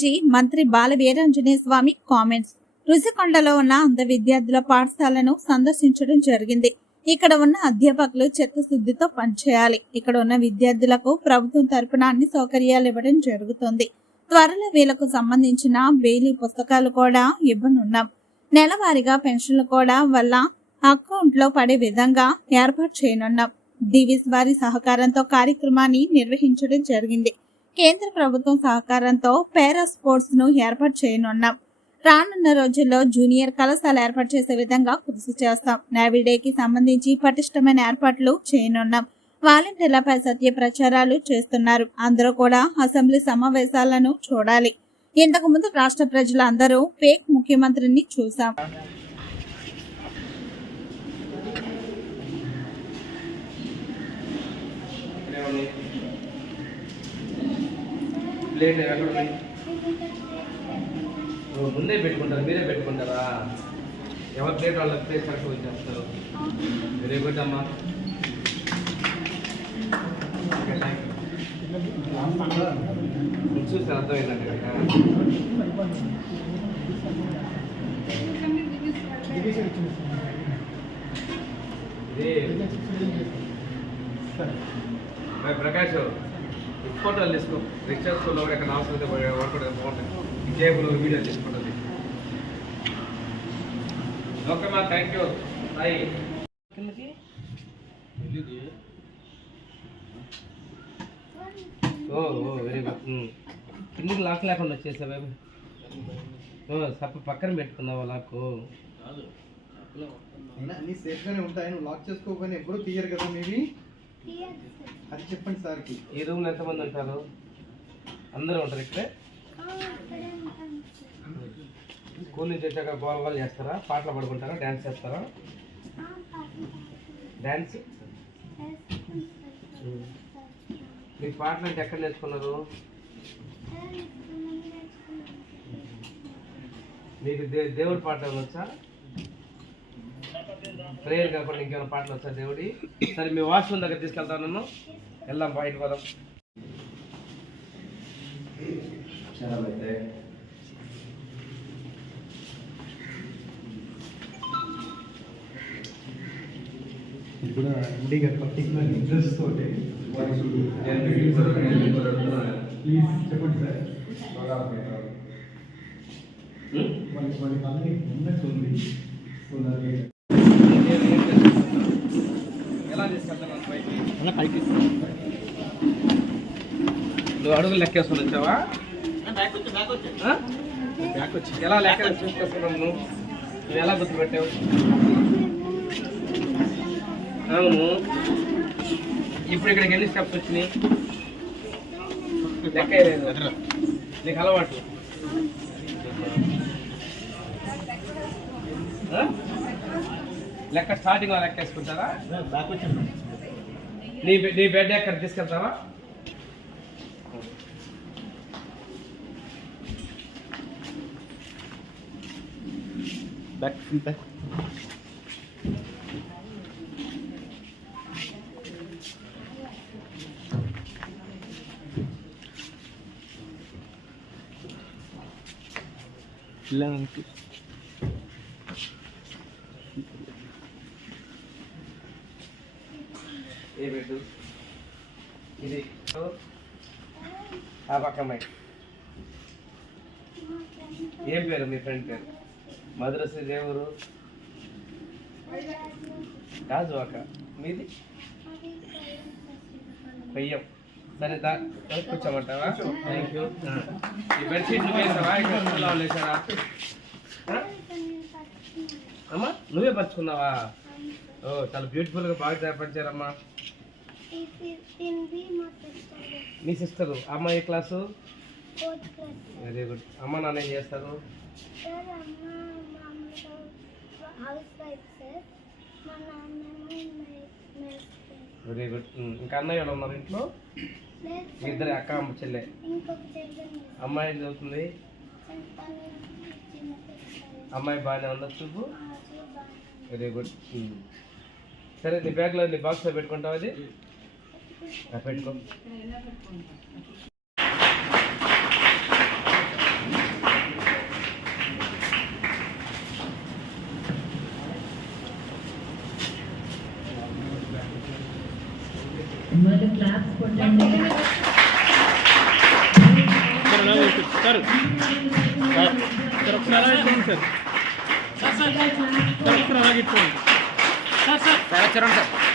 గురించి మంత్రి బాల వీరాంజనేయ స్వామి కామెంట్స్. రుషికొండలో ఉన్న అంధ విద్యార్థుల పాఠశాలను సందర్శించడం జరిగింది. ఇక్కడ ఉన్న అధ్యాపకులు చిత్తశుద్ధితో పనిచేయాలి. ఇక్కడ ఉన్న విద్యార్థులకు ప్రభుత్వం తరపున అన్ని సౌకర్యాలు ఇవ్వడం జరుగుతుంది. త్వరలో వీళ్ళకు సంబంధించిన బెయిలీ పుస్తకాలు కూడా ఇవ్వనున్నాం. నెలవారీగా పెన్షన్లు కూడా వల్ల అకౌంట్లో పడే విధంగా ఏర్పాటు చేయనున్నాం. డివిస్ వారి సహకారంతో కార్యక్రమాన్ని నిర్వహించడం జరిగింది. కేంద్ర ప్రభుత్వం సహకారంతో పేరా స్పోర్ట్స్ను ఏర్పాటు చేయనున్నాం. రానున్న రోజుల్లో జూనియర్ కళాశాల ఏర్పాటు చేసే విధంగా కృషి చేస్తాం. నేవీ డేకి సంబంధించి పటిష్టమైన ఏర్పాట్లు చేయనున్నాం. వాలంటీర్లపై సత్య ప్రచారాలు చేస్తున్నారు. అందరూ కూడా అసెంబ్లీ సమావేశాలను చూడాలి. ఇంతకు ముందు రాష్ట్ర ప్రజలందరూ పేక్ ఫేక్ ముఖ్యమంత్రిని చూసాం ప్లేట్ ఎక్కడ ముందే పెట్టుకుంటారు మీరే పెట్టుకుంటారా? ఎవరి ప్లేట్ వాళ్ళకి ప్లేట్ కరెక్ట్ వచ్చేస్తారు థాంక్ యూ. చూస్తే అర్థమైందండి మరి ప్రకాష్. ఫోటోలు తీసుకో. రిక్షా స్కూల్లో కూడా ఎక్కడ అవసరం అయితే వర్కౌట్ బాగుంటుంది ఈ టేబుల్ వీడియో తీసుకుంటుంది. ఓకే మా థ్యాంక్ యూ కిందకి? ఓ ఓ వెరీ గుడ్ కిందకి లాక్ లేకుండా వచ్చేసావే? ఓ సప్ప పక్కన పెట్టుకున్నావా లాకు? అన్ని సేఫ్ గానే ఉంటాయి. నువ్వు లాక్ చేసుకోకపోయినా ఎప్పుడూ తీయరు కదా మీవి అది చెప్పండి సార్కి. ఈ రూమ్లో ఎంతమంది ఉంటారు? అందరూ ఉంటారు ఇక్కడే? స్కూల్ నుంచి వచ్చాక గోల్ గోల్ చేస్తారా? పాటలు పడుకుంటారా? డ్యాన్స్ చేస్తారా? డ్యాన్స్ మీకు పాటలు అంటే ఎక్కడ నేర్చుకున్నారు? మీకు దే దేవుడి పాటలు వచ్చా? ప్రేయర్ కాకుండా ఇంకేమైనా పాటలు వచ్చా దేవుడి? సరే మీ వాష్రూమ్ దగ్గర తీసుకెళ్తాను నన్ను వెళ్దాం బయట పోదాం. పర్టికులర్ ఇంట్రెస్ట్ తోటి. ప్లీజ్ చెప్పండి సార్. ఉన్నట్టుంది సో దాన్ని ఎలా తీసుకెళ్తాను బయటికి నువ్వు అడుగులు లెక్కేసుకుని వచ్చావా? ఆ? ఎలా లెక్క చూసుకొస్తున్నావు నువ్వు? నువ్వు ఎలా గుర్తుపెట్టావు? అవును. ఇప్పుడు ఇక్కడికి ఎన్ని స్టెప్స్ వచ్చినాయి? లెక్క. నీకు అలవాటు? లెక్క స్టార్టింగ్ లెక్క వేసుకుంటారా నీ బె- నీ బెడ్ ఎక్కడ? తీసుకెళ్తావా? బ్యాక్ బ్యాక్ పిల్లలకి ఏ బెడ్ ఇది. ఆ పక్క అమ్మాయి ఏం పేరు మీ ఫ్రెండ్ పేరు? మద్రస దేవురు? రాజు అక్క. మీది? కొయ్యం సరే దా కూర్చోమంటావా? థ్యాంక్ యూ ఈ బెడ్షీట్ నువ్వు వేసావా? ఇక్కడ వేసారా? అమ్మా నువ్వే పరుచుకున్నావా? చాలా బ్యూటిఫుల్గా బాగా ఏర్పరిచారమ్మా మీ సిస్టరు అమ్మ ఏ క్లాసు వెరీ గుడ్ అమ్మ నాన్న ఏం చేస్తారు? వెరీ గుడ్ ఇంకా అన్నయ్య వాళ్ళు ఉన్నారు ఇంట్లో? ఇద్దరు అక్క అమ్మ చెల్లె. అమ్మాయి ఏం చదువుతుంది? అమ్మాయి బాగానే ఉందా చూపు? వెరీ గుడ్ సరే నీ బ్యాగ్లో నీ బాక్స్లో పెట్టుకుంటావు అది పెట్టుకో. మరి క్లాప్స్ సార్ సార్ ఒకసారి సార్ సార్ tirando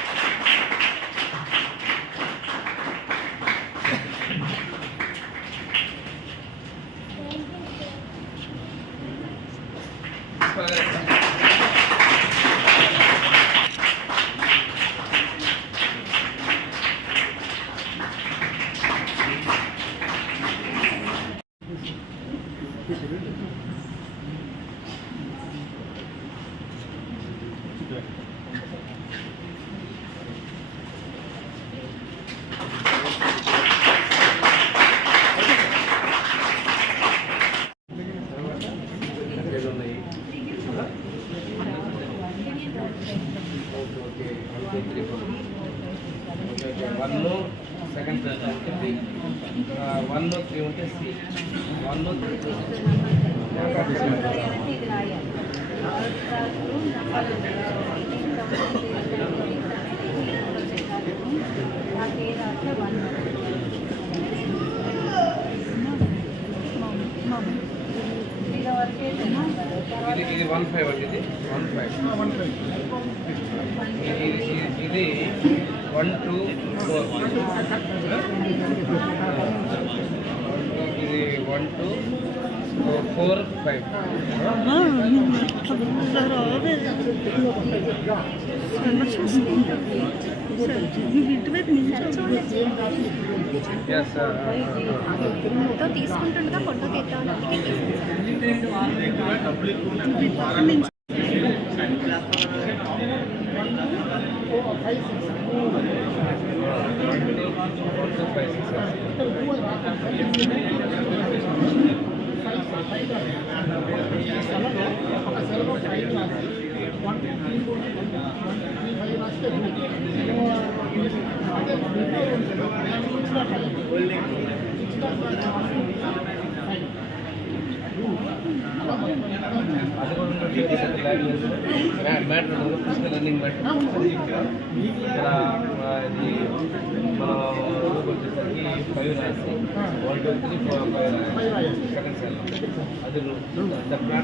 ఇది ఇది వన్ ఫైవ్ అండి ఇది. వన్ ఫైవ్ ఇది వన్ టూ ఫోర్ ఇది one two four five photo తీసుకుంటుండగా photo తీద్దాం అందుకే వన్ టూ ఫైవ్ సిక్స్ అది ఫిజికల్ రన్నింగ్ మ్యాట్ ఇక్కడ ఇది వచ్చేసరికి five one two three four five second cell అది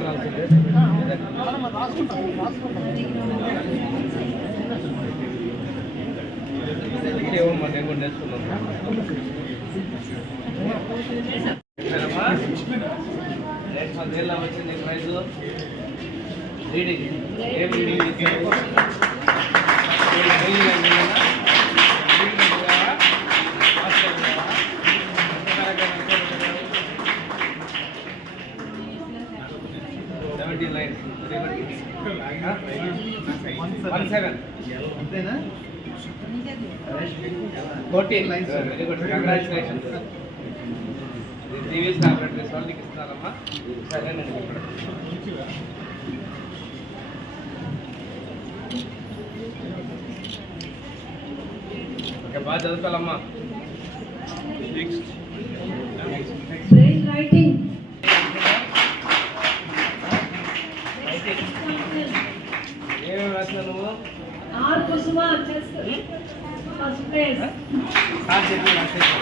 రాల్సిందే ఏమో నేను కూడా నేర్చుకున్నాను సరేమ్మా? నెక్స్ట్ పదేళ్ళ వచ్చింది ప్రైజ్ రీడింగ్ ఏం రీడింగ్ లైన్స్ వన్ సెవెన్ అంతేనా? Fourteen lines very good congratulations TVs operators వాళ్ళకి ఇస్తున్నారమ్మా సరేనండి. ఓకే బాగా చదువుకోవాలమ్మా. బ్రెయిన్ రైటింగ్ ఏమేమి రాసినా నువ్వు R Kusuma chess first place sir చెప్పి రాసేసి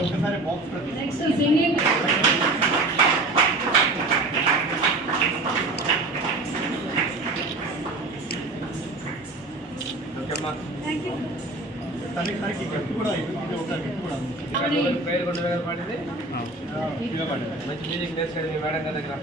ఒకసారి బాక్స్ ప్రతి తనకి తనకి కూడా ఇది ఒక కూడా పేరు కొండ పడింది మంచి మ్యూజిక్ నేర్చుకోండి మేడం. గారి దగ్గర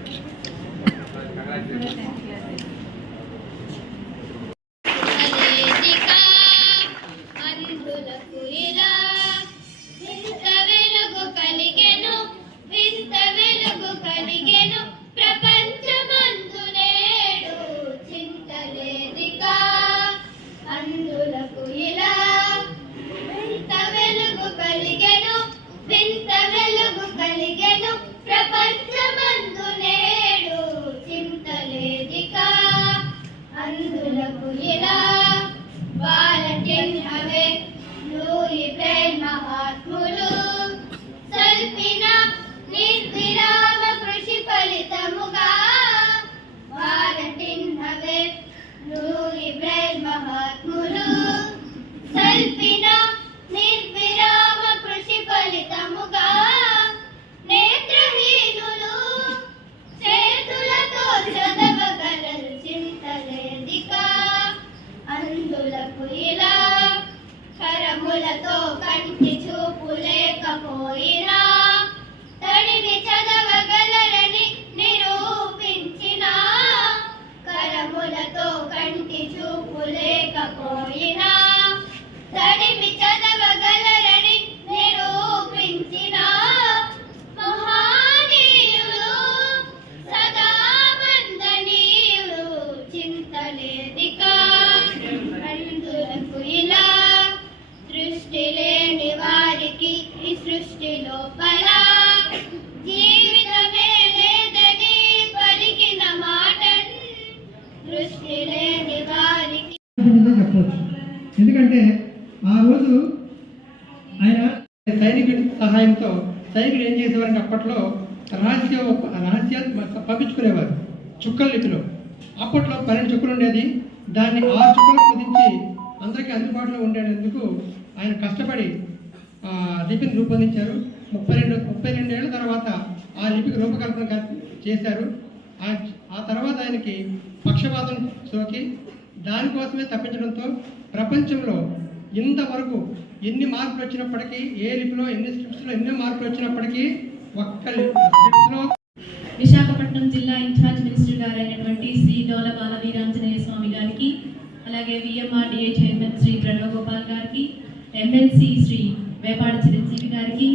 Hola a todos. సృష్టి లోపల జీవితమే లేదని పలికిన మాట. దృష్టి లేని వారికి చెప్పవచ్చు. ఎందుకంటే ఆ రోజు ఆయన సైనికుడి సహాయంతో సైనికుడు ఏం చేసేవారంటే అప్పట్లో రహస్య రహస్యాలు పంపించుకునేవారు చుక్కల లిపిలో అప్పట్లో పన్నెండు చుక్కలు ఉండేది. దాన్ని ఆరు చుక్కలు కుదించి అందరికీ అందుబాటులో ఉండేందుకు ఆయన కష్టపడి లిపిని రూపొందించారు. ముప్పై రెండు ముప్పై రెండేళ్ళ తర్వాత ఆ లిపికి రూపకల్పన చేశారు. ఆ- ఆ తర్వాత ఆయనకి పక్షపాతం సోకి. దానికోసమే తప్పించడంతో ప్రపంచంలో ఇంతవరకు ఎన్ని మార్పులు వచ్చినప్పటికీ ఏ లిపిలో ఎన్ని స్క్రిప్ట్స్లో ఎన్ని మార్పులు వచ్చినప్పటికీ ఒక్క స్క్రిప్ట్స్లో విశాఖపట్నం జిల్లా ఇన్ఛార్జ్ మినిస్టర్ గారైనటువంటి శ్రీ డోల బాల వీరాంజనేయ స్వామి గారికి అలాగే విఎంఆర్డిఏ చైర్మన్ శ్రీ ప్రణవగోపాల్ గారికి ఎమ్మెల్సీ శ్రీ వేపాడ చిరంజీవి గారికి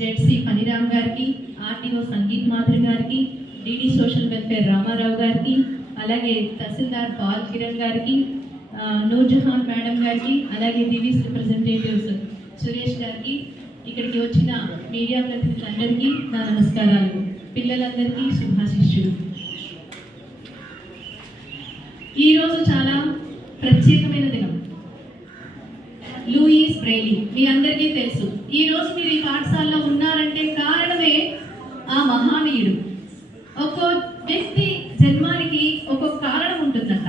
జెడ్సీ ఫణిరామ్ గారికి ఆర్టీఓ సంగీత్ మాధురి గారికి డిడి సోషల్ వెల్ఫేర్ రామారావు గారికి అలాగే తహసీల్దార్ పాల్ కిరణ్ గారికి నూర్జహాన్ మేడం గారికి అలాగే దివీస్ రిప్రజెంటేటివ్స్ సురేష్ గారికి ఇక్కడికి వచ్చిన మీడియా ప్రతినిధులందరికీ నా నమస్కారాలు. పిల్లలందరికీ శుభాశిష్యులు. ఈరోజు చాలా ప్రత్యేకమైన దినం. Louis Braille. మీ అందరికీ తెలుసు. ఈ రోజు మీరు ఈ పాఠశాలలో ఉన్నారంటే కారణమే ఆ మహానీయుడు ఒక్కో వ్యక్తి జన్మానికి ఒక్కొక్క కారణం ఉంటుందంట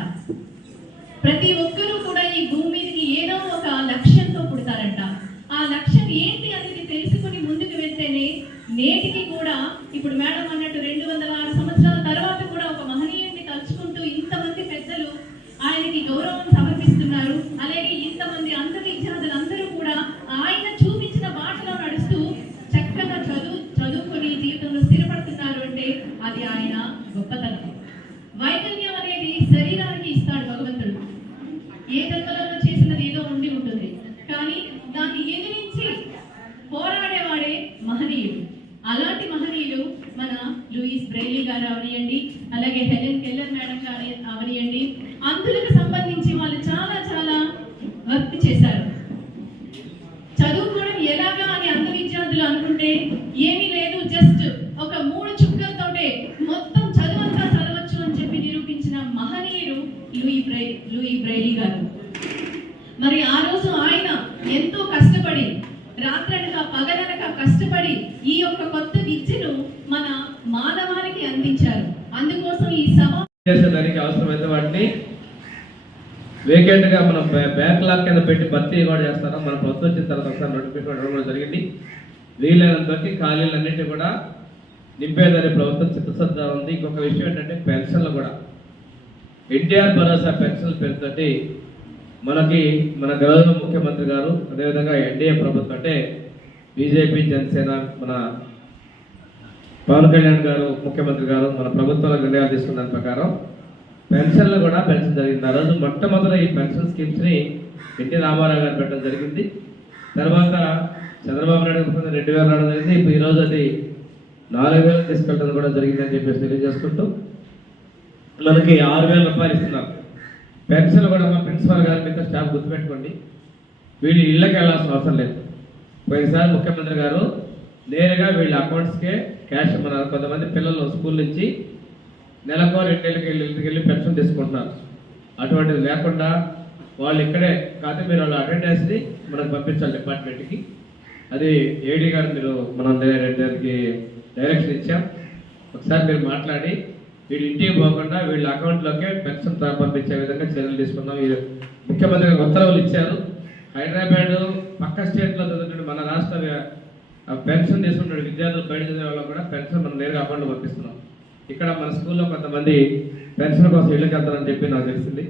ప్రతి ఒక్కరూ కూడా ఈ భూమి మీదకి ఏదో ఒక లక్ష్యంతో పుడతారంట ఆ లక్ష్యం ఏంటి అనేది తెలుసుకుని ముందుకు వెళ్తేనే నేటికి కూడా ఇప్పుడు మేడం అన్నట్టు రెండు వందల ఆరు సంవత్సరాల తర్వాత కూడా ఒక మహనీయుడిని తలుచుకుంటూ ఇంతమంది పెద్దలు ఆయనకి గౌరవం సమర్పిస్తున్నారు అలాగే ఇంతమంది అంధ విద్యార్థులందరూ కూడా ఆయన చూపించిన బాటలో నడుస్తూ చక్కగా చదువు చదువుకొని జీవితంలో స్థిరపడుతున్నారు అంటే అది ఆయన గొప్పతనం వైకల్యం అనేది శరీరానికి ఇస్తాడు భగవంతుడు ఏ జన్మలలో చేసినది ఏదో ఉండి ఉంటుంది కానీ దాన్ని ఎదిరించి పోరాడేవాడే మహనీయుడు అలాంటి మహనీయులు మన లూయిస్ బ్రెయిలీ గారు అవనియండి అలాగే హెలెన్ కెల్లర్ మేడం గారు అవనియండి అందులకు సంబంధించి వాళ్ళు చాలా చాలా వర్క్ చేశారు చదువుకోవడం ఎలాగా అని అంధ విద్యార్థులు అనుకుంటే ఏమీ లేదు జస్ట్ ఒక మూడు చుక్కలతోటే మొత్తం చదువంతా చదవచ్చు అని చెప్పి నిరూపించిన మహనీయుడు లూయి బ్రై లూయి బ్రైలీ గారు. మరి ఆ రోజు ఆయన ఎంతో కష్టపడి రాత్రనక పగలనక కష్టపడి ఈ యొక్క కొత్త విద్యను మన మానవానికి అందించారు. అందుకోసం ఈ సభ చేసేదానికి అవసరమైతే వాటిని వేకెంట్గా మనం బ్యాక్లాగ్ కింద పెట్టి భర్తీ కూడా చేస్తారా మన ప్రభుత్వం వచ్చిన తర్వాత ఒకసారి నోటిఫికేషన్ ఇవ్వడం కూడా జరిగింది. వీలైనంత వరకు అన్నింటి కూడా నింపేదని ప్రభుత్వం చిత్తశుద్ధ ఉంది. ఇంకొక విషయం ఏంటంటే పెన్షన్లు కూడా. ఎన్టీఆర్ భరోసా పెన్షన్ల పేరుతోటి మనకి మన గౌరవ ముఖ్యమంత్రి గారు అదేవిధంగా ఎన్డీఏ ప్రభుత్వం అంటే బీజేపీ జనసేన మన పవన్ కళ్యాణ్ గారు ముఖ్యమంత్రి గారు మన ప్రభుత్వంలో నిర్ణయాలు తీసుకున్న ప్రకారం పెన్షన్లు కూడా పెన్షన్ జరిగింది. ఆ రోజు మొట్టమొదటి ఈ పెన్షన్ స్కీమ్స్ని ఎన్టీ రామారావు గారు పెట్టడం జరిగింది. తర్వాత చంద్రబాబు నాయుడు ముఖ్యమంత్రి రెండు వేలు రావడం జరిగింది ఇప్పుడు ఈరోజు అది నాలుగు వేలు తీసుకెళ్ళడం కూడా జరిగిందని చెప్పేసి తెలియజేసుకుంటూ మనకి ఆరు వేల రూపాయలు ఇస్తున్నారు పెన్షన్ కూడా మా ప్రిన్సిపాల్ గారు మీద స్టాఫ్ గుర్తుపెట్టుకోండి. వీళ్ళు ఇళ్ళకి వెళ్ళాల్సిన అవసరం లేదు. పోయినసారి ముఖ్యమంత్రి గారు నేరుగా వీళ్ళ అకౌంట్స్కే క్యాష్ మన కొంతమంది పిల్లలు స్కూల్ నుంచి నెలకో రెండేళ్ళకి వెళ్ళి ఇంటికి వెళ్ళి పెన్షన్ తీసుకుంటున్నారు. అటువంటిది లేకుండా వాళ్ళు ఇక్కడే కాకపోతే మీరు వాళ్ళు అటెండెన్స్ని మనకు పంపించాలి డిపార్ట్మెంట్కి. అది ఏడీ గారు మీరు మనం దానికి డైరెక్షన్ ఇచ్చాం. ఒకసారి మీరు మాట్లాడి వీళ్ళు ఇంటికి పోకుండా వీళ్ళ అకౌంట్లోకే పెన్షన్ పంపించే విధంగా చర్యలు తీసుకున్నాం ఈ ముఖ్యమంత్రి ఉత్తర్వులు ఇచ్చారు. హైదరాబాద్ పక్క స్టేట్లో చదువుతున్న మన రాష్ట్ర ఆ పెన్షన్ తీసుకుంటున్న విద్యార్థులు బయట చదివే వాళ్ళు కూడా పెన్షన్ మనం నేరుగా అకౌంట్లో పంపిస్తున్నాం. ఇక్కడ మన స్కూల్లో కొంతమంది పెన్షన్ కోసం ఇళ్ళకి వెళ్తారని చెప్పి నాకు తెలిసింది.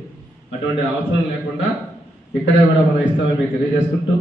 అటువంటి అవసరం లేకుండా ఇక్కడే కూడా మనం ఇస్తామని మీకు తెలియజేసుకుంటూ